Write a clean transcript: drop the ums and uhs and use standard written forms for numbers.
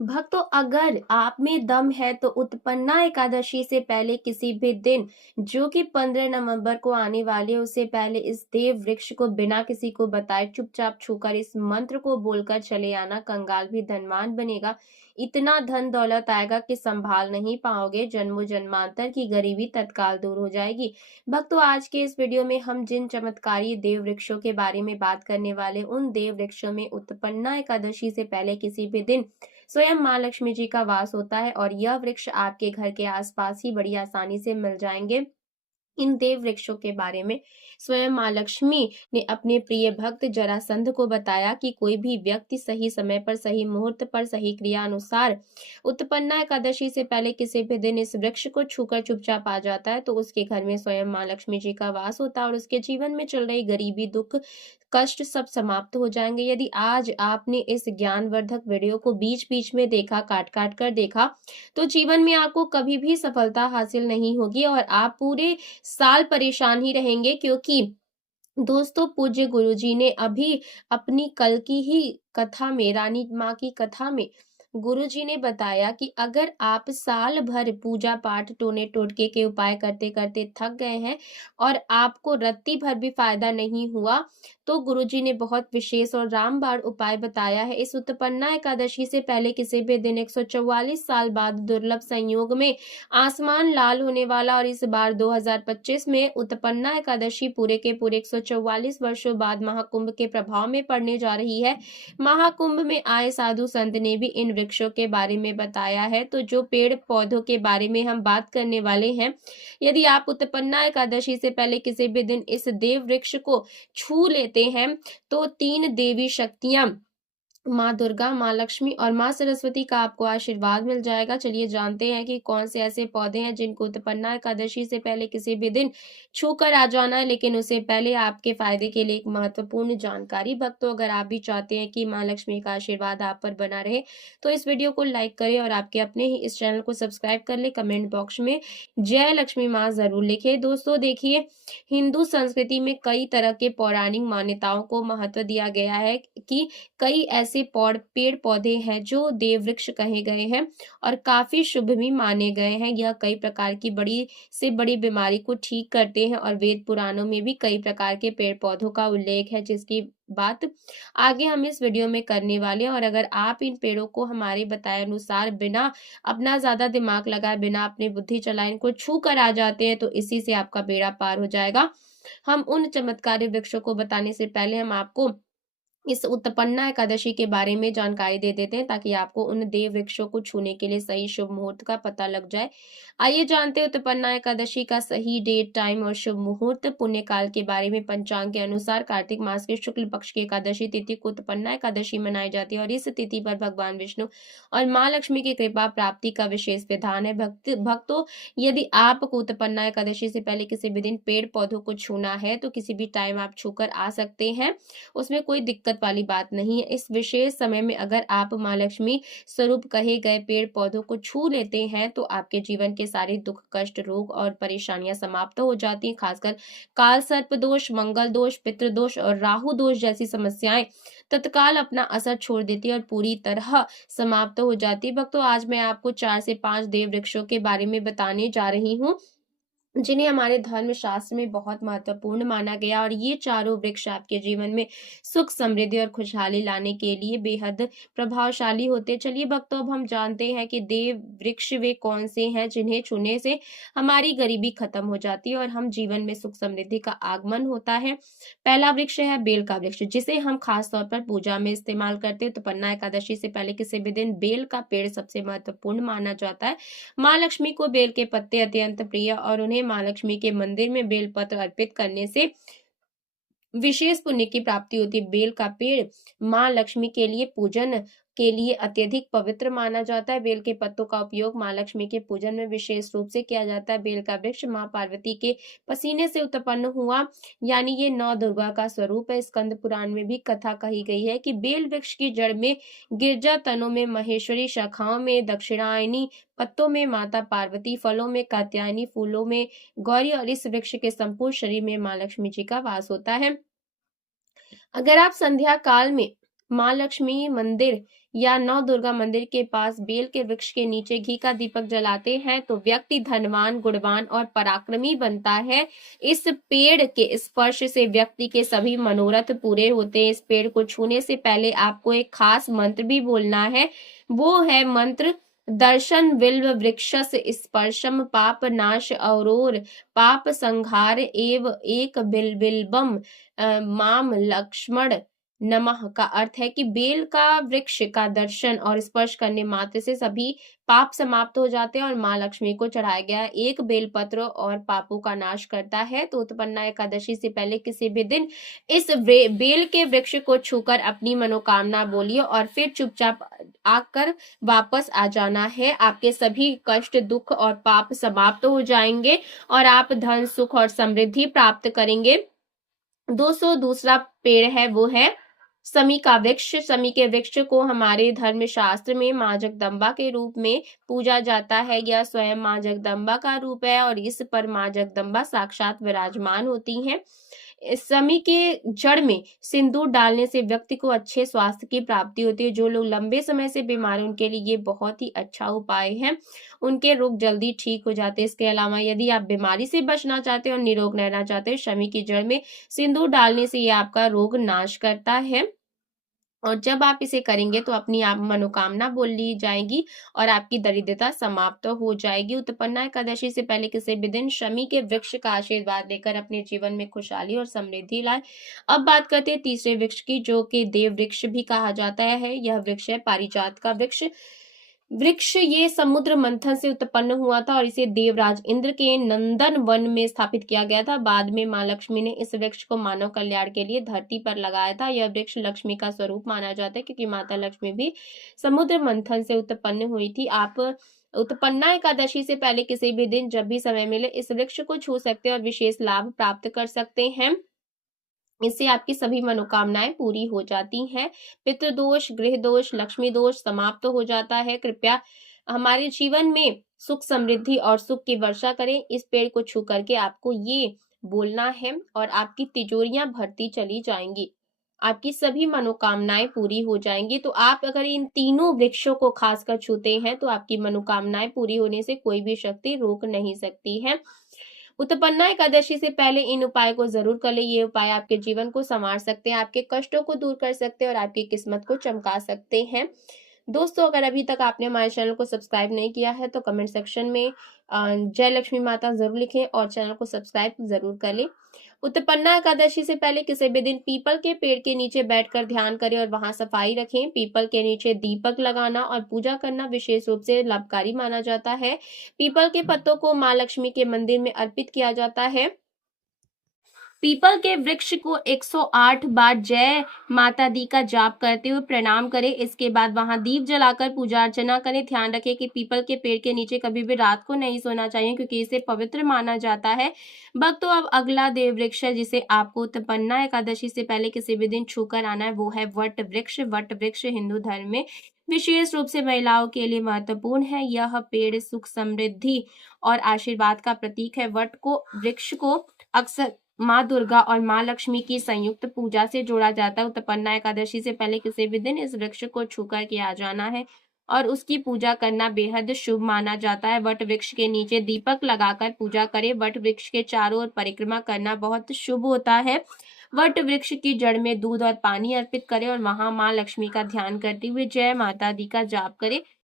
भक्तों, अगर आप में दम है तो उत्पन्ना एकादशी से पहले किसी भी दिन, जो कि 15 नवंबर को आने वाली है, उससे पहले इस देव वृक्ष को बिना किसी को बताए चुपचाप छूकर इस मंत्र को बोलकर चले आना। कंगाल भी धनवान बनेगा। इतना धन दौलत आएगा कि संभाल नहीं पाओगे। जन्मों जन्मांतर की गरीबी तत्काल दूर हो जाएगी। भक्तों, आज के इस वीडियो में हम जिन चमत्कारी देव वृक्षों के बारे में बात करने वाले, उन देव वृक्षों में उत्पन्ना एकादशी से पहले किसी भी दिन स्वयं माँ लक्ष्मी जी का वास होता है और यह वृक्ष आपके घर के आसपास ही बड़ी आसानी से मिल जाएंगे। इन देव वृक्षों के बारे में स्वयं माँ लक्ष्मी ने अपने प्रिय भक्त जरासंध को बताया कि कोई भी व्यक्ति सही समय पर, सही मुहूर्त पर, सही क्रिया अनुसार उत्पन्ना एकादशी से पहले किसी भी दिन इस वृक्ष को छूकर चुपचाप आ जाता है तो उसके घर में स्वयं माँ लक्ष्मी जी का वास होता है और उसके जीवन में चल रही गरीबी, दुख, कष्ट सब समाप्त हो जाएंगे। यदि आज आपने इस ज्ञानवर्धक वीडियो को बीच बीच में देखा, काट काट कर देखा, तो जीवन में आपको कभी भी सफलता हासिल नहीं होगी और आप पूरे साल परेशान ही रहेंगे। क्योंकि दोस्तों, पूज्य गुरुजी ने अभी अपनी कल की ही कथा में, रानी माँ की कथा में, गुरुजी ने बताया कि अगर आप साल भर पूजा पाठ, टोने टोटके के उपाय करते करते थक गए हैं और आपको रत्ती भर भी फायदा नहीं हुआ, तो गुरुजी ने बहुत विशेष और रामबाण उपाय बताया है। इस उत्पन्ना एकादशी से पहले किसी भी दिन 144 साल बाद दुर्लभ संयोग में आसमान लाल होने वाला और इस बार 2025 में उत्पन्ना एकादशी पूरे के पूरे 144 वर्षों बाद महाकुंभ के प्रभाव में पड़ने जा रही है। महाकुंभ में आए साधु संत ने भी इन वृक्षों के बारे में बताया है। तो जो पेड़ पौधों के बारे में हम बात करने वाले हैं, यदि आप उत्पन्ना एकादशी से पहले किसी भी दिन इस देव वृक्ष को छू लेते हैं तो 3 देवी शक्तियां, माँ दुर्गा, माँ लक्ष्मी और माँ सरस्वती का आपको आशीर्वाद मिल जाएगा। चलिए जानते हैं कि कौन से ऐसे पौधे हैं जिनको उत्पन्ना एकादशी से पहले किसी भी दिन छूकर आ जाना है। लेकिन उससे पहले आपके फायदे के लिए एक महत्वपूर्ण जानकारी। भक्तों, अगर आप भी चाहते हैं कि माँ लक्ष्मी का आशीर्वाद आप पर बना रहे, तो इस वीडियो को लाइक करें और आपके अपने ही इस चैनल को सब्सक्राइब कर ले। कमेंट बॉक्स में जय लक्ष्मी माँ जरूर लिखे। दोस्तों देखिए, हिंदू संस्कृति में कई तरह के पौराणिक मान्यताओं को महत्व दिया गया है कि कई ऐसे पेड़ पौधे हैं जो देव वृक्ष कहे गए हैं और काफी शुभ भी माने गए हैं। यह कई प्रकार की बड़ी से बड़ी बीमारी को ठीक करते हैं और वेद पुराणों में भी कई प्रकार के पेड़ पौधों का उल्लेख है, जिसकी बात आगे हम इस वीडियो में करने वाले हैं। और अगर आप इन पेड़ों को हमारे बताए अनुसार बिना अपना ज्यादा दिमाग लगाए, बिना अपनी बुद्धि चलाए इनको छू कर आ जाते हैं, तो इसी से आपका बेड़ा पार हो जाएगा। हम उन चमत्कारी वृक्षों को बताने से पहले हम आपको इस उत्पन्ना एकादशी के बारे में जानकारी दे देते हैं, ताकि आपको उन देव वृक्षों को छूने के लिए सही शुभ मुहूर्त का पता लग जाए। आइए जानते हैं उत्पन्ना एकादशी का सही डेट, टाइम और शुभ मुहूर्त। पुण्य काल के बारे में पंचांग के अनुसार कार्तिक मास के शुक्ल पक्ष की एकादशी तिथि को उत्पन्ना एकादशी मनाई जाती है और इस तिथि पर भगवान विष्णु और माँ लक्ष्मी की कृपा प्राप्ति का विशेष विधान है। भक्तों, यदि आपको उत्पन्ना एकादशी से पहले किसी भी दिन पेड़ पौधों को छूना है तो किसी भी टाइम आप छूकर आ सकते हैं, उसमें कोई दिक्कत वाली बात नहीं है। इस विशेष समय में अगर आप माँ लक्ष्मी स्वरूप कहे गए पेड़ पौधों को छू लेते हैं तो आपके जीवन के सारे दुख, कष्ट, रोग और परेशानियां समाप्त हो जाती हैं। खासकर काल सर्प दोष, मंगल दोष, पितृ दोष और राहु दोष जैसी समस्याएं तत्काल अपना असर छोड़ देती है और पूरी तरह समाप्त हो जाती है। भक्तों, आज मैं आपको 4 से 5 देव वृक्षों के बारे में बताने जा रही हूँ, जिन्हें हमारे धर्म शास्त्र में बहुत महत्वपूर्ण माना गया। और ये चारों वृक्ष आपके जीवन में सुख, समृद्धि और खुशहाली लाने के लिए बेहद प्रभावशाली होते। चलिए भक्तों, अब हम जानते हैं कि देव वृक्ष वे कौन से हैं जिन्हें छूने से हमारी गरीबी खत्म हो जाती है और हम जीवन में सुख समृद्धि का आगमन होता है। पहला वृक्ष है बेल का वृक्ष, जिसे हम खास तौर पर पूजा में इस्तेमाल करते हैं। तो उत्पन्ना एकादशी से पहले किसी भी दिन बेल का पेड़ सबसे महत्वपूर्ण माना जाता है। माँ लक्ष्मी को बेल के पत्ते अत्यंत प्रिय और उन्हें माँ लक्ष्मी के मंदिर में बेलपत्र अर्पित करने से विशेष पुण्य की प्राप्ति होती है। बेल का पेड़ माँ लक्ष्मी के लिए पूजन के लिए अत्यधिक पवित्र माना जाता है। बेल के पत्तों का उपयोग माँ लक्ष्मी के पूजन में विशेष रूप से किया जाता है। बेल का वृक्ष माँ पार्वती के पसीने से उत्पन्न हुआ, यानी ये नौ दुर्गा का स्वरूप है। स्कंद पुराण में भी कथा कही गई है कि बेल वृक्ष की जड़ में गिरजा, तनों में महेश्वरी, शाखाओं में दक्षिणायनी, पत्तों में माता पार्वती, फलों में कात्यायनी, फूलों में गौरी और इस वृक्ष के संपूर्ण शरीर में माँ लक्ष्मी जी का वास होता है। अगर आप संध्या काल में माँ लक्ष्मी मंदिर या नौ दुर्गा मंदिर के पास बेल के वृक्ष के नीचे घी का दीपक जलाते हैं तो व्यक्ति धनवान, गुणवान और पराक्रमी बनता है। इस पेड़ के स्पर्श से व्यक्ति के सभी मनोरथ पूरे होते हैं। इस पेड़ को छूने से पहले आपको एक खास मंत्र भी बोलना है। वो है मंत्र दर्शन बिल्व वृक्षस्य स्पर्शम पाप नाश अवरोर पाप संहार एव एक बिल्बम माम लक्ष्मण नमः का अर्थ है कि बेल का वृक्ष का दर्शन और स्पर्श करने मात्र से सभी पाप समाप्त हो जाते हैं और माँ लक्ष्मी को चढ़ाया गया एक बेलपत्र और पापों का नाश करता है। तो उत्पन्ना एकादशी से पहले किसी भी दिन इस बेल के वृक्ष को छूकर अपनी मनोकामना बोलिए और फिर चुपचाप आकर वापस आ जाना है। आपके सभी कष्ट, दुख और पाप समाप्त हो जाएंगे और आप धन, सुख और समृद्धि प्राप्त करेंगे। दोस्तों, दूसरा पेड़ है वो है समी का वृक्ष। समी के वृक्ष को हमारे धर्म शास्त्र में मां जगदम्बा के रूप में पूजा जाता है। यह स्वयं मां जगदम्बा का रूप है और इस पर मां जगदम्बा साक्षात विराजमान होती हैं। समी के जड़ में सिंदूर डालने से व्यक्ति को अच्छे स्वास्थ्य की प्राप्ति होती है। जो लोग लंबे समय से बीमार हैं उनके लिए ये बहुत ही अच्छा उपाय है। उनके रोग जल्दी ठीक हो जाते हैं। इसके अलावा यदि आप बीमारी से बचना चाहते हैं और निरोग रहना चाहते हैं, शमी की जड़ में सिंदूर डालने से ये आपका रोग नाश करता है। और जब आप इसे करेंगे तो अपनी आप मनोकामना बोल ली जाएगी और आपकी दरिद्रता समाप्त हो जाएगी। उत्पन्ना एकादशी से पहले किसी भी दिन शमी के वृक्ष का आशीर्वाद लेकर अपने जीवन में खुशहाली और समृद्धि लाए। अब बात करते हैं तीसरे वृक्ष की, जो कि देव वृक्ष भी कहा जाता है। यह वृक्ष है पारिजात का वृक्ष। ये समुद्र मंथन से उत्पन्न हुआ था और इसे देवराज इंद्र के नंदन वन में स्थापित किया गया था। बाद में मां लक्ष्मी ने इस वृक्ष को मानव कल्याण के लिए धरती पर लगाया था। यह वृक्ष लक्ष्मी का स्वरूप माना जाता है क्योंकि माता लक्ष्मी भी समुद्र मंथन से उत्पन्न हुई थी। आप उत्पन्ना एकादशी से पहले किसी भी दिन जब भी समय मिले इस वृक्ष को छू सकते हैं और विशेष लाभ प्राप्त कर सकते हैं। इससे आपकी सभी मनोकामनाएं पूरी हो जाती हैं। पितृदोष, गृह दोष, लक्ष्मी दोष समाप्त हो जाता है। कृपया हमारे जीवन में सुख, समृद्धि और सुख की वर्षा करें। इस पेड़ को छू करके आपको ये बोलना है और आपकी तिजोरियां भरती चली जाएंगी। आपकी सभी मनोकामनाएं पूरी हो जाएंगी। तो आप अगर इन तीनों वृक्षों को खासकर छूते हैं तो आपकी मनोकामनाएं पूरी होने से कोई भी शक्ति रोक नहीं सकती है। उत्पन्ना एकादशी से पहले इन उपाय को जरूर कर ले। ये उपाय आपके जीवन को संवार सकते हैं, आपके कष्टों को दूर कर सकते हैं और आपकी किस्मत को चमका सकते हैं। दोस्तों, अगर अभी तक आपने हमारे चैनल को सब्सक्राइब नहीं किया है तो कमेंट सेक्शन में जय लक्ष्मी माता जरूर लिखें और चैनल को सब्सक्राइब जरूर कर लें। उत्पन्ना एकादशी से पहले किसी भी दिन पीपल के पेड़ के नीचे बैठकर ध्यान करें और वहां सफाई रखें। पीपल के नीचे दीपक लगाना और पूजा करना विशेष रूप से लाभकारी माना जाता है। पीपल के पत्तों को मां लक्ष्मी के मंदिर में अर्पित किया जाता है। पीपल के वृक्ष को 108 बार जय माता दी का जाप करते हुए प्रणाम करें। इसके बाद वहां दीप जलाकर पूजा अर्चना करें। ध्यान रखें कि पीपल के पेड़ के नीचे कभी भी रात को नहीं सोना चाहिए क्योंकि इसे पवित्र माना जाता है। भक्तों, अब अगला देव वृक्ष है जिसे आपको उत्पन्ना एकादशी से पहले किसी भी दिन छूकर आना है, वो है वट वृक्ष। वट वृक्ष हिंदू धर्म में विशेष रूप से महिलाओं के लिए महत्वपूर्ण है। यह पेड़ सुख, समृद्धि और आशीर्वाद का प्रतीक है। वृक्ष को अक्सर माँ दुर्गा और माँ लक्ष्मी की संयुक्त पूजा से जोड़ा जाता है। उत्पन्ना एकादशी से पहले किसी भी दिन इस वृक्ष को छूकर के आ जाना है और उसकी पूजा करना बेहद शुभ माना जाता है। वट वृक्ष के नीचे दीपक लगाकर पूजा करें। वट वृक्ष के चारों ओर परिक्रमा करना बहुत शुभ होता है। वट वृक्ष की जड़ में दूध और पानी अर्पित करें और वहां माँ लक्ष्मी का ध्यान करते हुए जय माता दी का जाप करें।